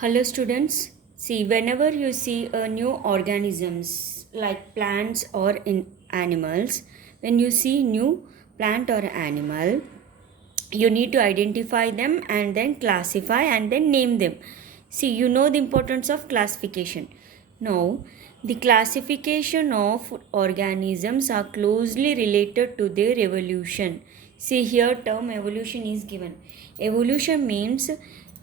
Hello students. See, whenever you see a new organisms like plants or in animals, when you see new plant or animal, you need to identify them and then classify and then name them. See, you know the importance of classification. Now, the classification of organisms are closely related to their evolution. See, here term evolution is given.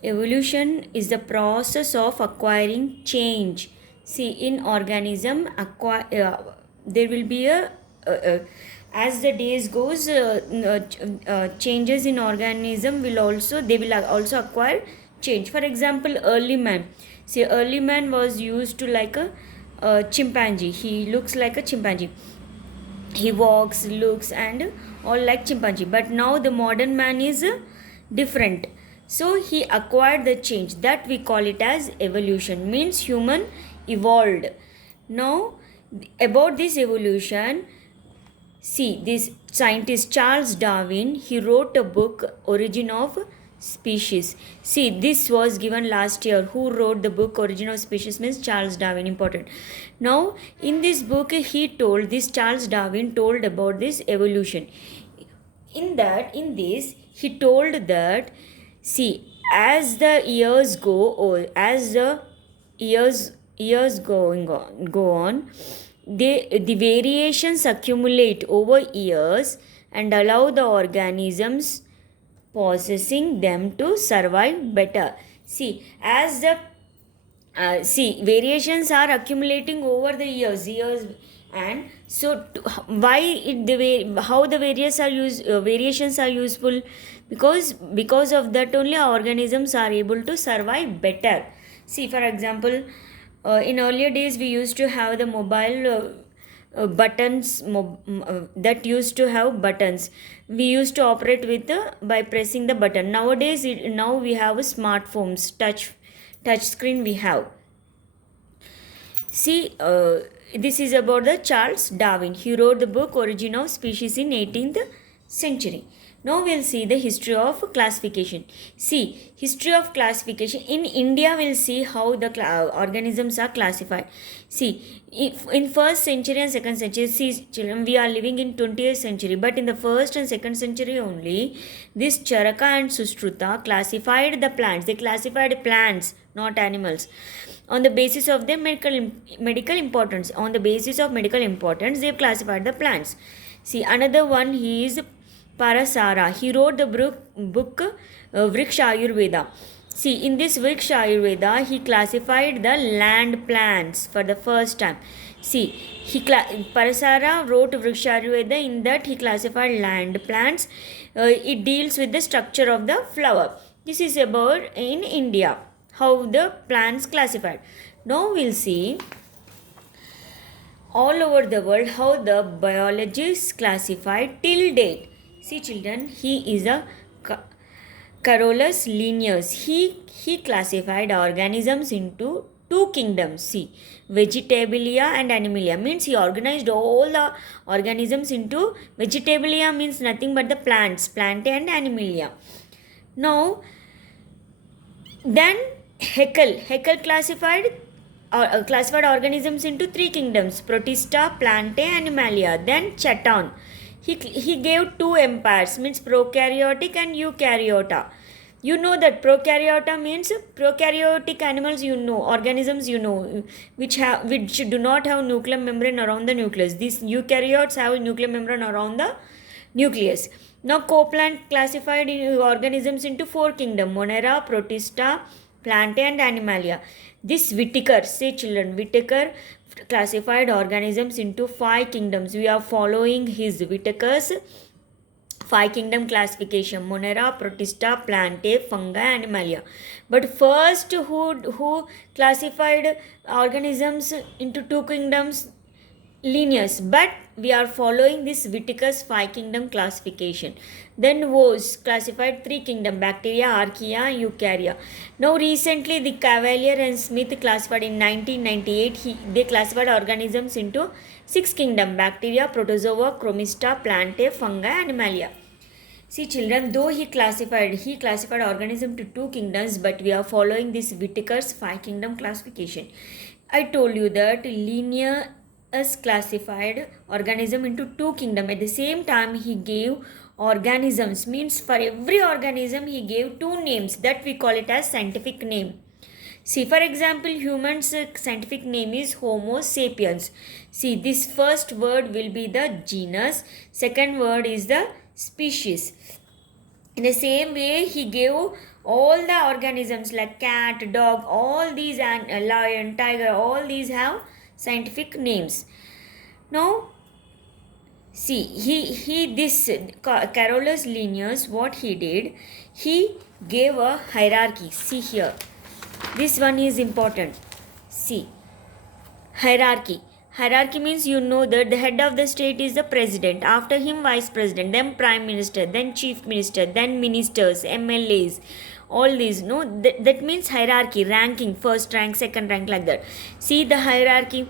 Evolution is the process of acquiring change. See, in organism, there will be a as the days goes, changes in organism will also they will also acquire change. For example, early man. See, early man was used to like a chimpanzee. He looks like a chimpanzee. He walks, looks, and all like chimpanzee. But now the modern man is different. So he acquired the change that we call it as evolution. Means human evolved. Now about this evolution, see, this scientist Charles Darwin, he wrote a book, Origin of Species. See, this was given last year. Who wrote the book Origin of Species means Charles Darwin, important. Now, in this book, Charles Darwin told about this evolution. In this, he told that, see, as the years go, or as the years go on, the variations accumulate over years and allow the organisms possessing them to survive better. See, as the variations are accumulating over the years, and so why the way how the variations are useful, because of that only our organisms are able to survive better. See, for example, in earlier days we used to have the mobile that used to have buttons. We used to operate with by pressing the button. Nowadays now we have smartphones, touch screen we have. See, this is about the Charles Darwin. He wrote the book Origin of Species in 18th century. Now we'll see the history of classification. See, history of classification. In India, we'll see how the organisms are classified. See, if in first century and second century, see children, we are living in 20th century, but in the first and second century only, this Charaka and Sushruta classified the plants. They classified plants, not animals, on the basis of their medical importance. On the basis of medical importance, they have classified the plants. See, another one, he is Parasara. He wrote the book Vriksha Ayurveda. See, in this Vriksha Ayurveda, he classified the land plants for the first time. See, Parasara wrote Vriksha Ayurveda. In that, he classified land plants. It deals with the structure of the flower. This is about in India how the plants classified. Now we'll see all over the world how the biologists classified till date. See children, he is a Carolus Linnaeus. He classified organisms into two kingdoms. See, Vegetabilia and Animalia. Means he organized all the organisms into Vegetabilia means nothing but the plants, Plantae and Animalia. Now, then Haeckel classified organisms into three kingdoms: Protista, Plantae, Animalia. Then Chaton. He gave two empires, means prokaryotic and eukaryota. You know that prokaryota means prokaryotic animals, organisms, which do not have nuclear membrane around the nucleus. These eukaryotes have nuclear membrane around the nucleus. Now Copeland classified organisms into four kingdoms: Monera, Protista, Plantae and Animalia. This Whittaker, say children, Whittaker classified organisms into five kingdoms. We are following his Whittaker's five kingdom classification: Monera, Protista, Plantae, Fungi, Animalia. But first who classified organisms into two kingdoms? Linnaeus, but we are following this Whittaker's five kingdom classification. Then Woese classified three kingdom: bacteria, archaea, eukarya. Now recently the Cavalier and Smith classified in 1998. They classified organisms into six kingdom: bacteria, protozoa, chromista, Plantae, fungi, animalia. See children, though he classified organism to two kingdoms, but we are following this Whitaker's five kingdom classification. I told you that Linnaeus classified organism into two kingdom. At the same time, he gave organisms, means for every organism he gave two names that we call it as scientific name. See, for example, humans' scientific name is Homo sapiens. See, this first word will be the genus, second word is the species. In the same way, he gave all the organisms like cat, dog, all these, and lion, tiger, all these have scientific names. Now, see, this Carolus Linnaeus, what he did, he gave a hierarchy. See here, this one is important. See, hierarchy. Hierarchy means you know that the head of the state is the president, after him vice president, then prime minister, then chief minister, then ministers, MLAs, all these. No, that means hierarchy, ranking, first rank, second rank, like that. See the hierarchy.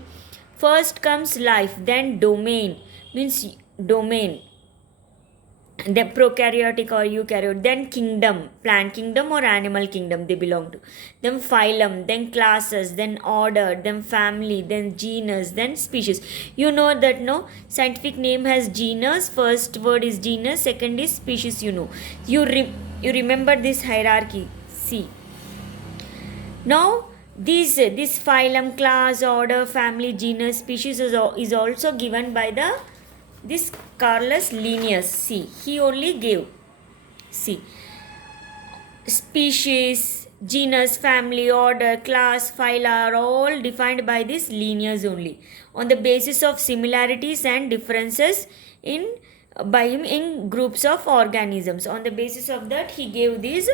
First comes life, then domain, means domain, then prokaryotic or eukaryote, then kingdom, plant kingdom or animal kingdom they belong to, then phylum, then classes, then order, then family, then genus, then species. You know that no, scientific name has genus, first word is genus, second is species. You know, you remember this hierarchy. See, now this phylum, class, order, family, genus, species is also given by this Carolus Linnaeus. See, he only gave, see, species, genus, family, order, class, phyla are all defined by this Linnaeus only, on the basis of similarities and differences by him in groups of organisms. On the basis of that, he gave these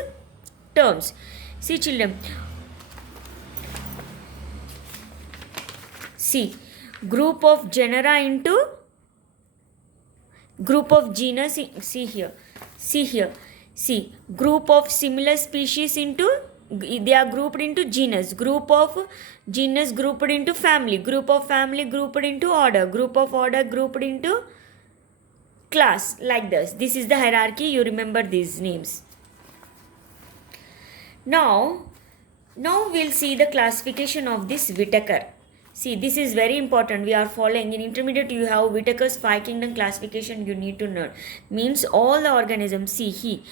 terms. See children, see, group of genera into group of genus. See here, see, group of similar species into, they are grouped into genus, group of genus grouped into family, group of family grouped into order, group of order grouped into class, like this is the hierarchy. You remember these names. Now we'll see the classification of this Whitaker. See, this is very important. We are following in intermediate. You have Whitaker's five kingdom classification. You need to know. Means all the organisms. See,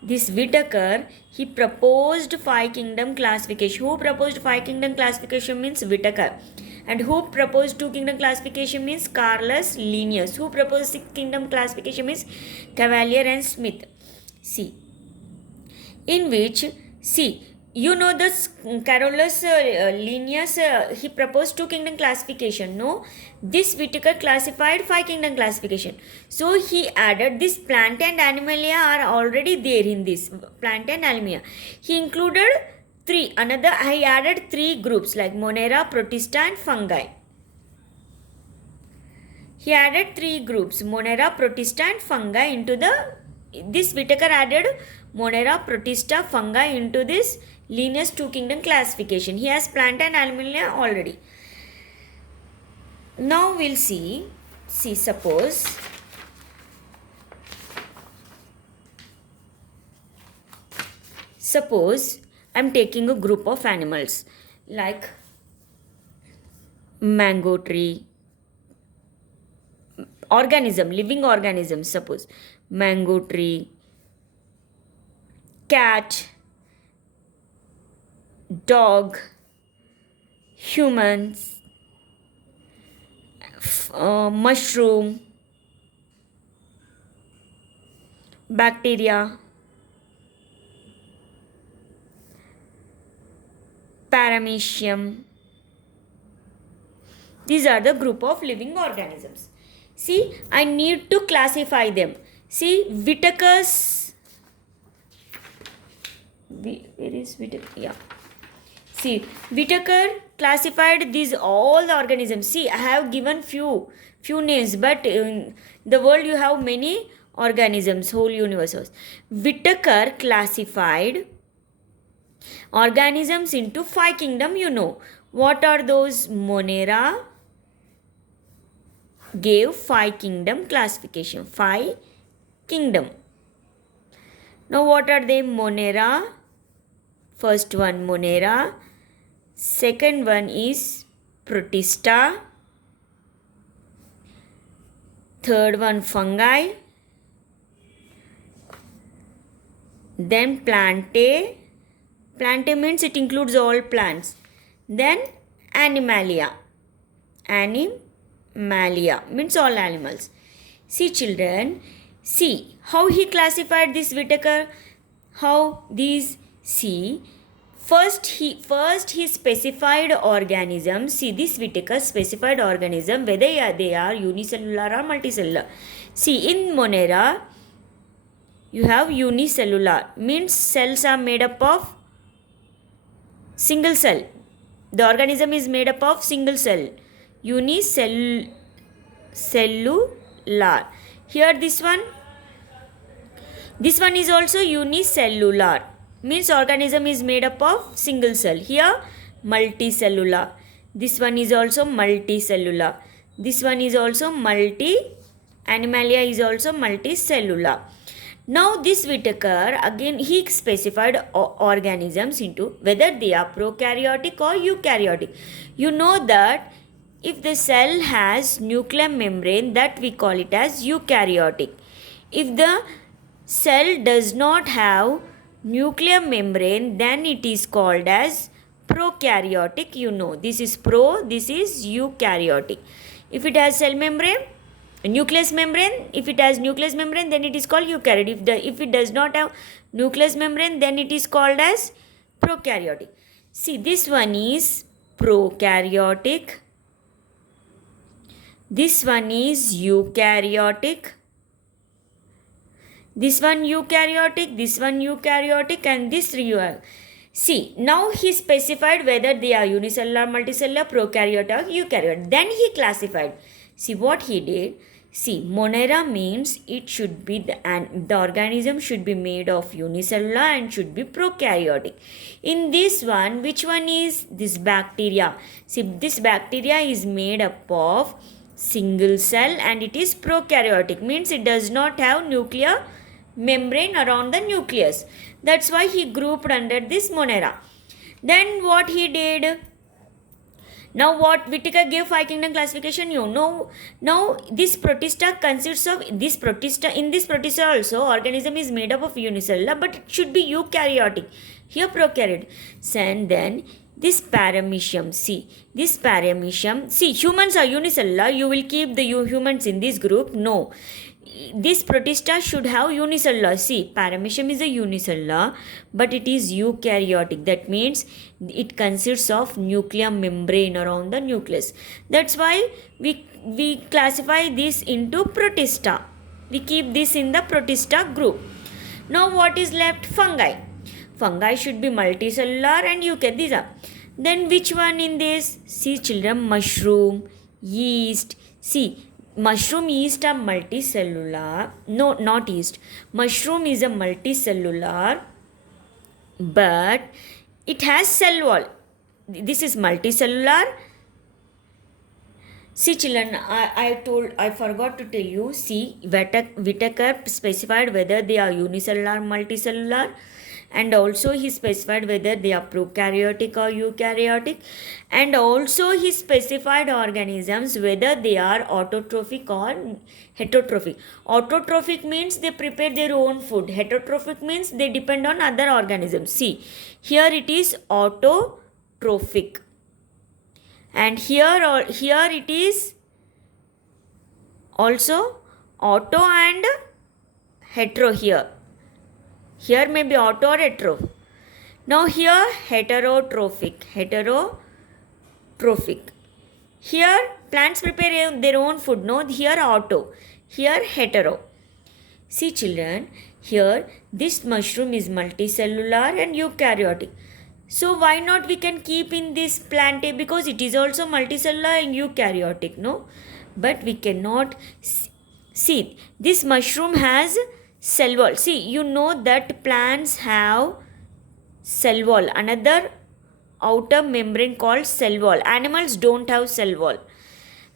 this Whitaker, he proposed five kingdom classification. Who proposed five kingdom classification means Whitaker. And who proposed two kingdom classification means Carolus Linnaeus. Who proposed six kingdom classification means Cavalier and Smith. See, in which, see, you know this Carolus Linnaeus, he proposed two kingdom classification. No, this Whitaker classified five kingdom classification. So he added this plant and animalia are already there in this plant and animalia. He included he added three groups like Monera, Protista and fungi. He added three groups, Monera, Protista and fungi into this Whitaker added Monera, Protista, fungi into this Linnaeus two kingdom classification. He has plant and animalia already. Now we'll see suppose I'm taking a group of animals like mango tree, organism, living organisms, suppose mango tree, cat, dog, humans, mushroom, bacteria, paramecium. These are the group of living organisms. See, I need to classify them. See, Whitaker's, where is Whitaker? Yeah. See, Whitaker classified these all the organisms. See, I have given few names, but in the world you have many organisms, whole universe. Whitaker classified organisms into five kingdom. You know what are those? Monera gave five kingdom classification. Five kingdom. Now what are they? Monera. First one Monera. Second one is Protista. Third one fungi. Then Plantae. Plantae means it includes all plants. Then Animalia. Animalia means all animals. See children, see how he classified this Whitaker. How these, see, first he specified organisms. See, this Whitaker specified organism whether they are unicellular or multicellular. See, in Monera you have unicellular, means cells are made up of single cell. The organism is made up of single cell. Unicellular. Here this one is also unicellular, means organism is made up of single cell. Here multicellular. This one is also multicellular. This one is also Animalia is also multicellular. Now this Whitaker again he specified organisms into whether they are prokaryotic or eukaryotic. You know that if the cell has nuclear membrane, that we call it as eukaryotic. If the cell does not have nuclear membrane, then it is called as prokaryotic. You know, this is this is eukaryotic. If it has cell membrane, nucleus membrane, if it has nucleus membrane, then it is called eukaryotic. If it does not have nucleus membrane, then it is called as prokaryotic. See, this one is prokaryotic. This one is eukaryotic. This one eukaryotic, this one eukaryotic, and this eukaryotic. See, now he specified whether they are unicellular, multicellular, prokaryotic, or eukaryotic. Then he classified. See what he did. See, Monera means it should be the organism should be made of unicellular and should be prokaryotic. In this one, which one is this bacteria? See, this bacteria is made up of single cell and it is prokaryotic, means it does not have nuclear membrane around the nucleus. That's why he grouped under this Monera. Then what he did? Now what Whitaker gave 5 kingdom classification, you know. Now this Protista consists of this Protista. In this Protista also organism is made up of unicellular, but it should be eukaryotic. Here prokaryotic. And then this Paramecium. See, this Paramecium. See, humans are unicellular. You will keep the humans in this group. No. This Protista should have unicellular. See, Paramecium is a unicellular, but it is eukaryotic. That means it consists of nuclear membrane around the nucleus. That's why we classify this into Protista. We keep this in the Protista group. Now what is left? Fungi. Fungi should be multicellular and eukaryotic. These are. Then which one in this? See children, mushroom, yeast. See, mushroom, yeast are multicellular. No, not yeast. Mushroom is a multicellular, but it has cell wall. This is multicellular. See children, I forgot to tell you. See, Whitaker specified whether they are unicellular, multicellular, and also he specified whether they are prokaryotic or eukaryotic, and also he specified organisms whether they are autotrophic or heterotrophic. Autotrophic means they prepare their own food. Heterotrophic means they depend on other organisms. See, here it is autotrophic, and here it is also auto and hetero. Here may be auto or hetero. Now here heterotrophic. Here plants prepare their own food. No, here auto. Here hetero. See children, here this mushroom is multicellular and eukaryotic. So why not we can keep in this Plantae, because it is also multicellular and eukaryotic, no? But we cannot see this mushroom has cell wall. See, you know that plants have cell wall, another outer membrane called cell wall. Animals don't have cell wall.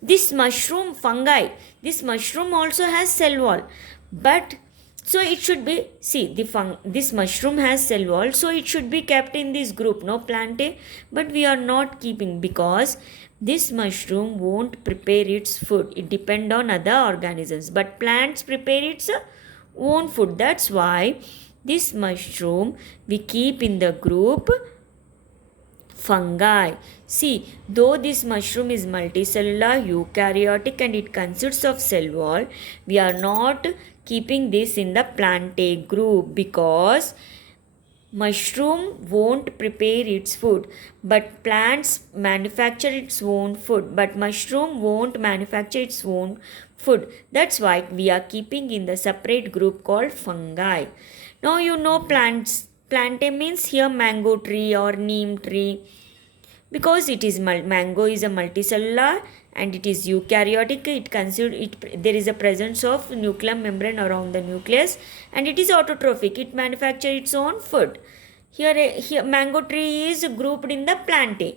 This mushroom, fungi, this mushroom also has cell wall. But So it should be, see, this mushroom has cell wall, so it should be kept in this group, no, plant A. But we are not keeping because this mushroom won't prepare its food. It depend on other organisms. But plants prepare its own food. That's why this mushroom we keep in the group fungi. See, though this mushroom is multicellular, eukaryotic, and it consists of cell wall, we are not keeping this in the Plantae group because mushroom won't prepare its food, but plants manufacture its own food, but mushroom won't manufacture its own food. That's why we are keeping in the separate group called fungi. Now you know Plantae means here mango tree or neem tree, because it is mango is a multicellular and it is eukaryotic. There is a presence of nuclear membrane around the nucleus, and it is autotrophic. It manufactures its own food. Here mango tree is grouped in the Plantae.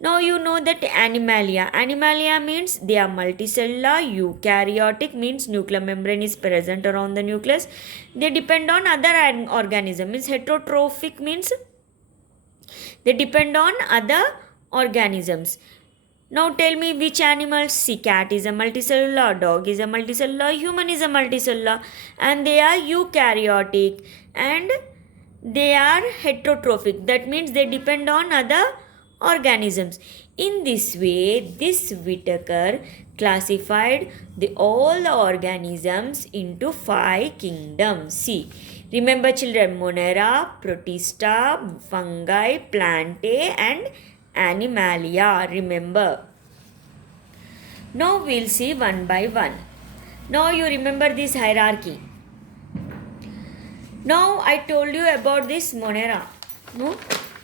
Now you know that Animalia. Animalia means they are multicellular. Eukaryotic means nuclear membrane is present around the nucleus. They depend on other organisms. Means heterotrophic means they depend on other organisms. Now tell me which animals. See, cat is a multicellular, dog is a multicellular, human is a multicellular, and they are eukaryotic and they are heterotrophic. That means they depend on other organisms. In this way, this Whittaker classified all the organisms into 5 kingdoms. See, remember children, Monera, Protista, fungi, Plantae and Animalia. Remember. Now we'll see one by one. Now you remember this hierarchy. Now I told you about this Monera. No?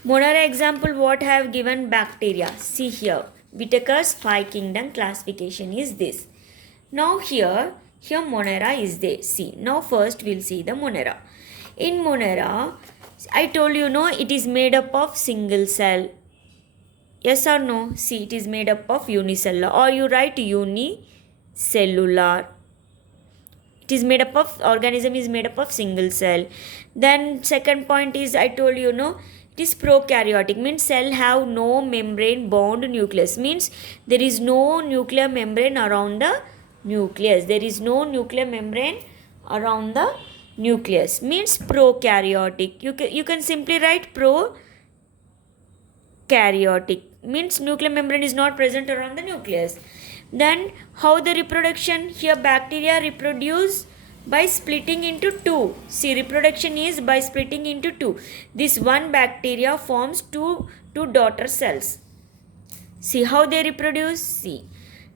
Monera example what I have given bacteria. See here. Whittaker's 5 kingdom classification is this. Now here Monera is there. See. Now first we'll see the Monera. In Monera, I told you no, it is made up of single cell. Yes or no? See, it is made up of unicellular, or you write unicellular. It is made up of, organism is made up of single cell. Then second point is, I told you no, it is prokaryotic, means cell have no membrane bound nucleus, means there is no nuclear membrane around the nucleus. There is no nuclear membrane around the nucleus, means prokaryotic. You can simply write prokaryotic, means nuclear membrane is not present around the nucleus. Then how the reproduction? Here bacteria reproduce by splitting into 2. See, reproduction is by splitting into 2. This one bacteria forms two daughter cells. See how they reproduce. See,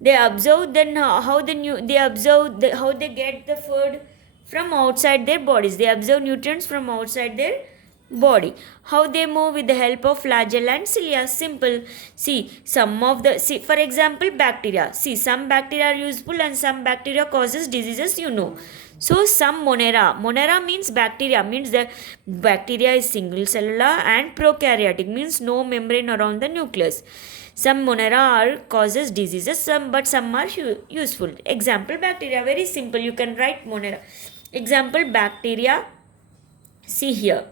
they observe. Then how they get the food from outside their bodies. They observe nutrients from outside their body. How they move? With the help of flagella and cilia. Simple. See, for example, bacteria. See, some bacteria are useful and some bacteria causes diseases, you know. So some Monera means bacteria, means the bacteria is single cellular and prokaryotic, means no membrane around the nucleus. Some Monera causes diseases, but some are useful. Example, bacteria. Very simple. You can write Monera. Example, bacteria. See here.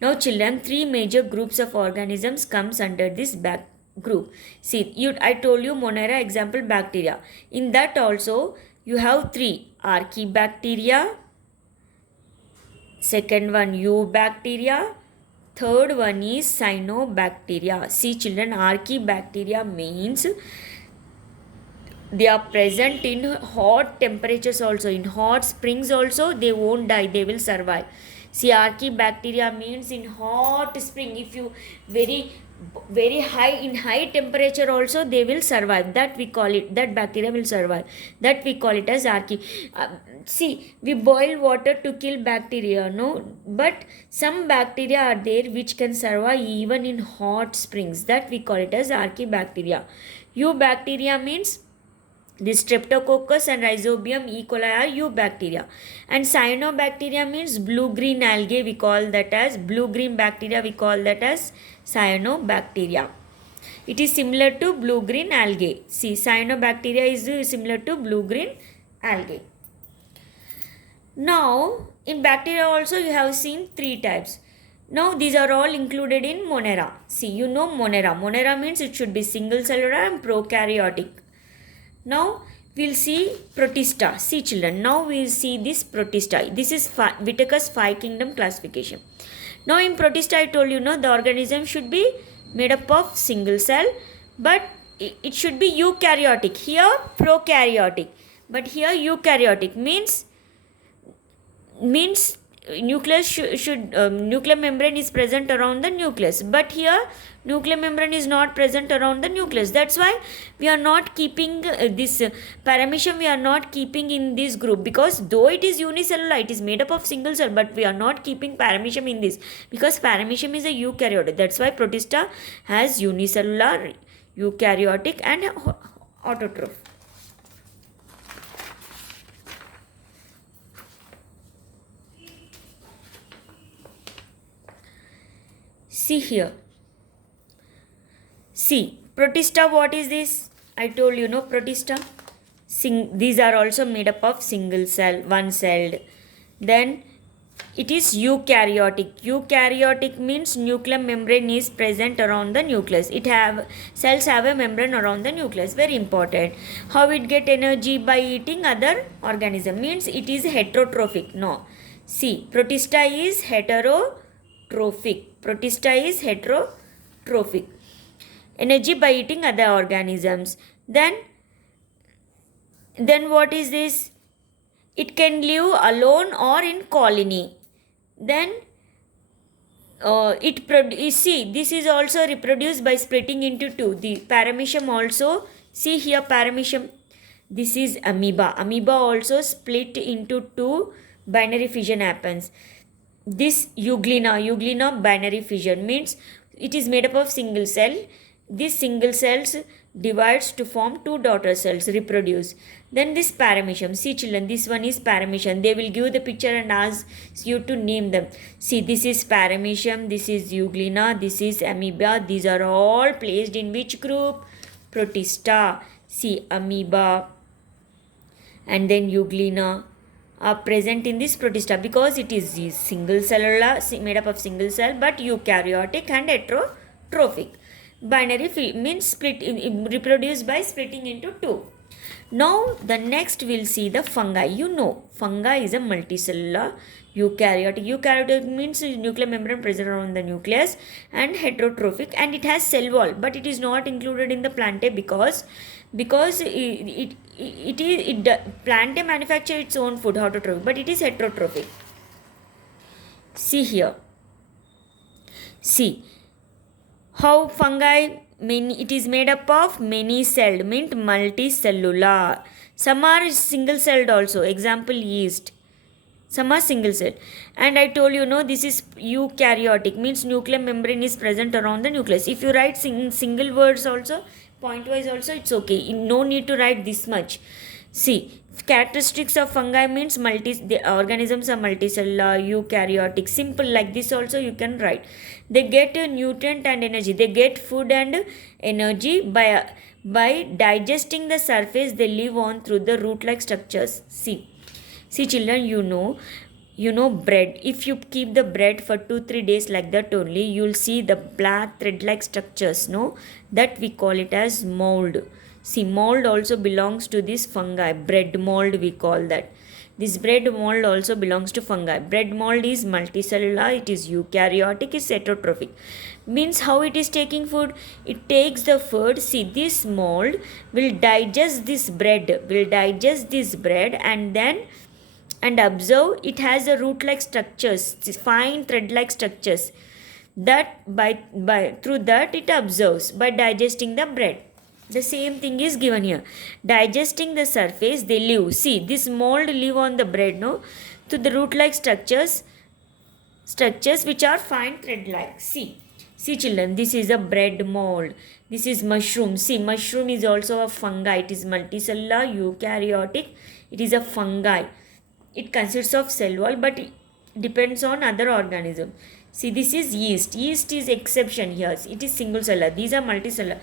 Now children, 3 major groups of organisms comes under this group. See, I told you Monera, example bacteria. In that also you have 3. Archaebacteria. Second one Eubacteria. Third one is Cyanobacteria. See children, Archaebacteria means they are present in hot temperatures also. In hot springs also they won't die, they will survive. See, Archaebacteria means in hot spring, if you very high temperature also they will survive. That bacteria will survive. That we call it as see, we boil water to kill bacteria, no? But some bacteria are there which can survive even in hot springs. That we call it as Archaebacteria. Eubacteria means this Streptococcus and Rhizobium E. coli are eubacteria. And Cyanobacteria means blue-green algae, we call that as blue-green bacteria, we call that as Cyanobacteria. It is similar to blue-green algae. See, Cyanobacteria is similar to blue-green algae. Now, in bacteria also you have seen three types. Now, these are all included in Monera. See, you know Monera. Monera means it should be single cellular and prokaryotic. Now, we'll see Protista. See, children, now we'll see this Protista. This is Whitaker's 5 kingdom classification. Now, in Protista, I told you, the organism should be made up of single cell, but it should be eukaryotic. Here, prokaryotic. But here, eukaryotic means nucleus should nuclear membrane is present around the nucleus, but here nuclear membrane is not present around the nucleus. That's why we are not keeping this paramecium, we are not keeping in this group, because though it is unicellular, it is made up of single cell, but we are not keeping paramecium in this because paramecium is a eukaryotic. That's why Protista has unicellular, eukaryotic and autotroph. See here. See, Protista, what is this? I told you, Protista. These are also made up of single cell, one celled. Then it is eukaryotic. Eukaryotic means nuclear membrane is present around the nucleus. Cells have a membrane around the nucleus. Very important. How it get energy? By eating other organism. Means it is heterotrophic. No. See, Protista is heterotrophic. Protista is heterotrophic. Energy by eating other organisms. Then what is this? It can live alone or in colony. Then see, this is also reproduced by splitting into two. The paramecium also, see here paramecium. This is amoeba. Amoeba also split into two, binary fission happens. This euglena binary fission means it is made up of single cell. This single cells divides to form two daughter cells, reproduce. Then this paramecium. See children, this one is paramecium. They will give the picture and ask you to name them. See, this is paramecium, this is euglena, this is amoeba. These are all placed in which group? Protista. See, amoeba and then euglena are present in this Protista because it is single cellular, made up of single cell, but eukaryotic and heterotrophic. Binary means reproduced by splitting into two. Now the next we'll see the fungi. Fungi is a multicellular eukaryotic. Eukaryotic means nuclear membrane present around the nucleus, and heterotrophic, and it has cell wall, but it is not included in the Plantae because Plantae manufacture its own food, autotrophic, but it is heterotrophic. See here. See how fungi, it is made up of many celled, means multicellular. Some are single celled also, example yeast. Some are single celled. And I told you, this is eukaryotic, means nuclear membrane is present around the nucleus. If you write single words also, point-wise also, it's okay. No need to write this much. See, characteristics of fungi means the organisms are multicellular, eukaryotic. Simple like this also you can write. They get nutrient and energy. They get food and energy by digesting the surface they live on through the root-like structures. See children, you know bread. If you keep the bread for 2-3 days like that only, you'll see the black thread-like structures, that we call it as mold. See, mold also belongs to this fungi. Bread mold we call that. This bread mold also belongs to fungi. Bread mold is multicellular, it is eukaryotic, it's heterotrophic. Means how it is taking food? It takes the food. See, this mold will digest this bread, and observe it has a root-like structures, fine thread-like structures. That through that it observes by digesting the bread. The same thing is given here. Digesting the surface, they live. See, this mold live on the bread, to the root-like structures which are fine thread-like. See children, this is a bread mold. This is mushroom. See, mushroom is also a fungi. It is multicellular, eukaryotic. It is a fungi. It consists of cell wall, but it depends on other organism. See, this is yeast. Yeast is exception here. It is single cellular. These are multicellular.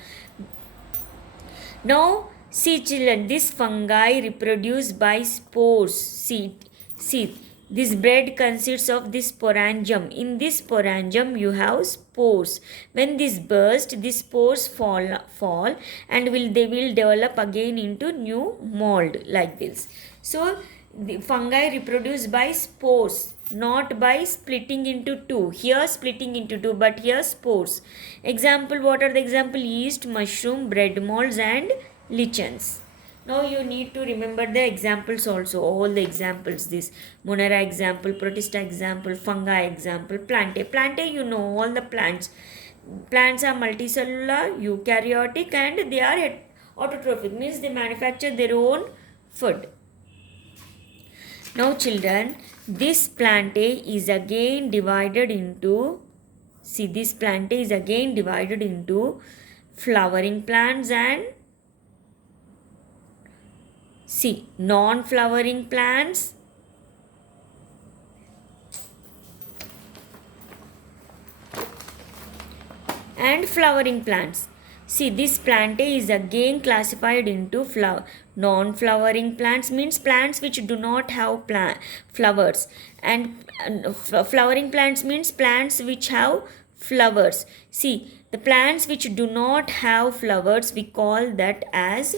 Now, see children, this fungi reproduce by spores. See, See, this bread consists of this sporangium. In this sporangium, you have spores. When this burst, these spores fall, and they will develop again into new mold like this. So, the fungi reproduce by spores, not by splitting into two. Here splitting into two, but here spores. Example, what are the example? Yeast, mushroom, bread molds, and lichens. Now you need to remember the examples also, all the examples, this Monera example, Protista example, fungi example, plantae. Plantae, you know all the plants. Plants are multicellular, eukaryotic, and they are autotrophic, means they manufacture their own food. Now children, this plantae is again divided into, see, this plantae is again divided into flowering plants and non-flowering plants and flowering plants. See, this plantae is again classified into non-flowering plants, means plants which do not have flowers, and flowering plants means plants which have flowers. See, the plants which do not have flowers, we call that as,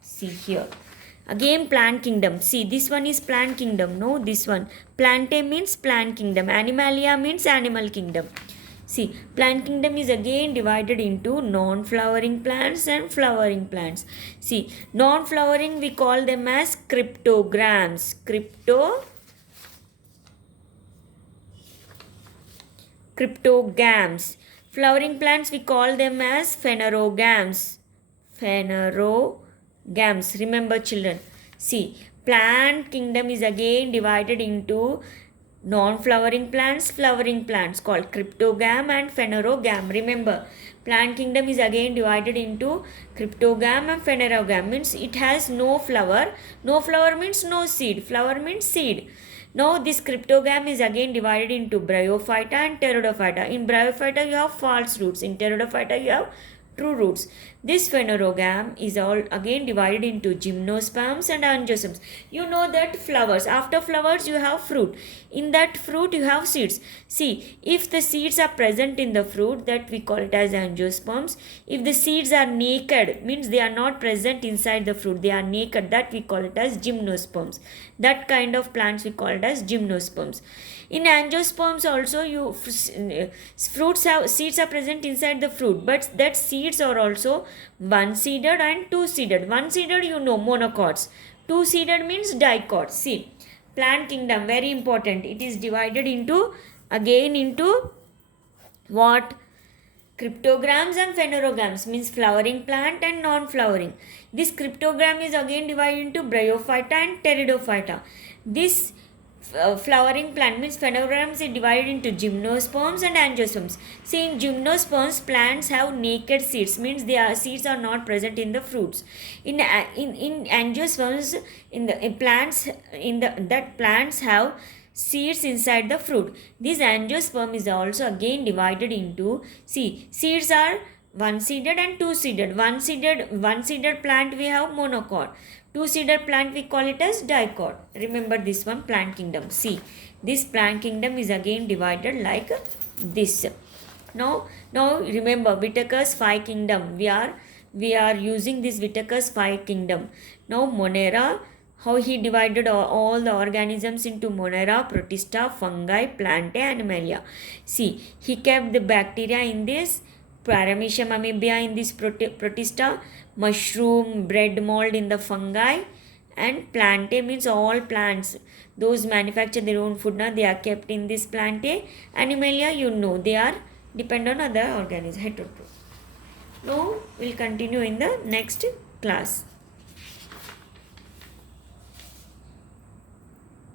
see here, again plant kingdom. See, this one is plant kingdom. No, this one. Plantae means plant kingdom. Animalia means animal kingdom. See, plant kingdom is again divided into non-flowering plants and flowering plants. See, non-flowering we call them as cryptogams. Cryptogams. Flowering plants we call them as phanerogams. Phanerogams. Remember children. See, plant kingdom is again divided into non-flowering plants, flowering plants called cryptogam and phanerogam. Remember, plant kingdom is again divided into cryptogam and phanerogam, means it has no flower. No flower means no seed. Flower means seed. Now this cryptogam is again divided into bryophyta and pteridophyta. In bryophyta you have false roots. In pteridophyta you have true roots. This phanerogam is all again divided into gymnosperms and angiosperms. You know that flowers, after flowers you have fruit. In that fruit you have seeds. See, if the seeds are present in the fruit, that we call it as angiosperms. If the seeds are naked, means they are not present inside the fruit, they are naked, that we call it as gymnosperms. That kind of plants we call it as gymnosperms. In angiosperms also, seeds are present inside the fruit, but that seeds are also one-seeded and two-seeded. One-seeded, you know, monocots. Two-seeded means dicots. See, plant kingdom, very important. It is divided into what? Cryptogams and phanerogams, means flowering plant and non-flowering. This cryptogram is again divided into bryophyta and pteridophyta. This flowering plant means phanerogams is divided into gymnosperms and angiosperms. See, in gymnosperms, plants have naked seeds, means seeds are not present in the fruits. In angiosperms, plants have seeds inside the fruit. This angiosperm is also again divided into, see, seeds are one-seeded and two-seeded. One-seeded plant we have monocot. Two-seeded plant we call it as dicot. Remember this one, plant kingdom. See, this plant kingdom is again divided like this. Now remember Whittaker's 5 kingdom. We are using this Whittaker's 5 kingdom. Now Monera, how he divided all the organisms into Monera, Protista, fungi, plantae, animalia. See, he kept the bacteria in this, Paramecium amoeba in this Protista, mushroom, bread mold in the fungi, and plantae means all plants. Those manufacture their own food now, they are kept in this plantae. Animalia, you know, they are depend on other organisms, heterotroph. Now we'll continue in the next class.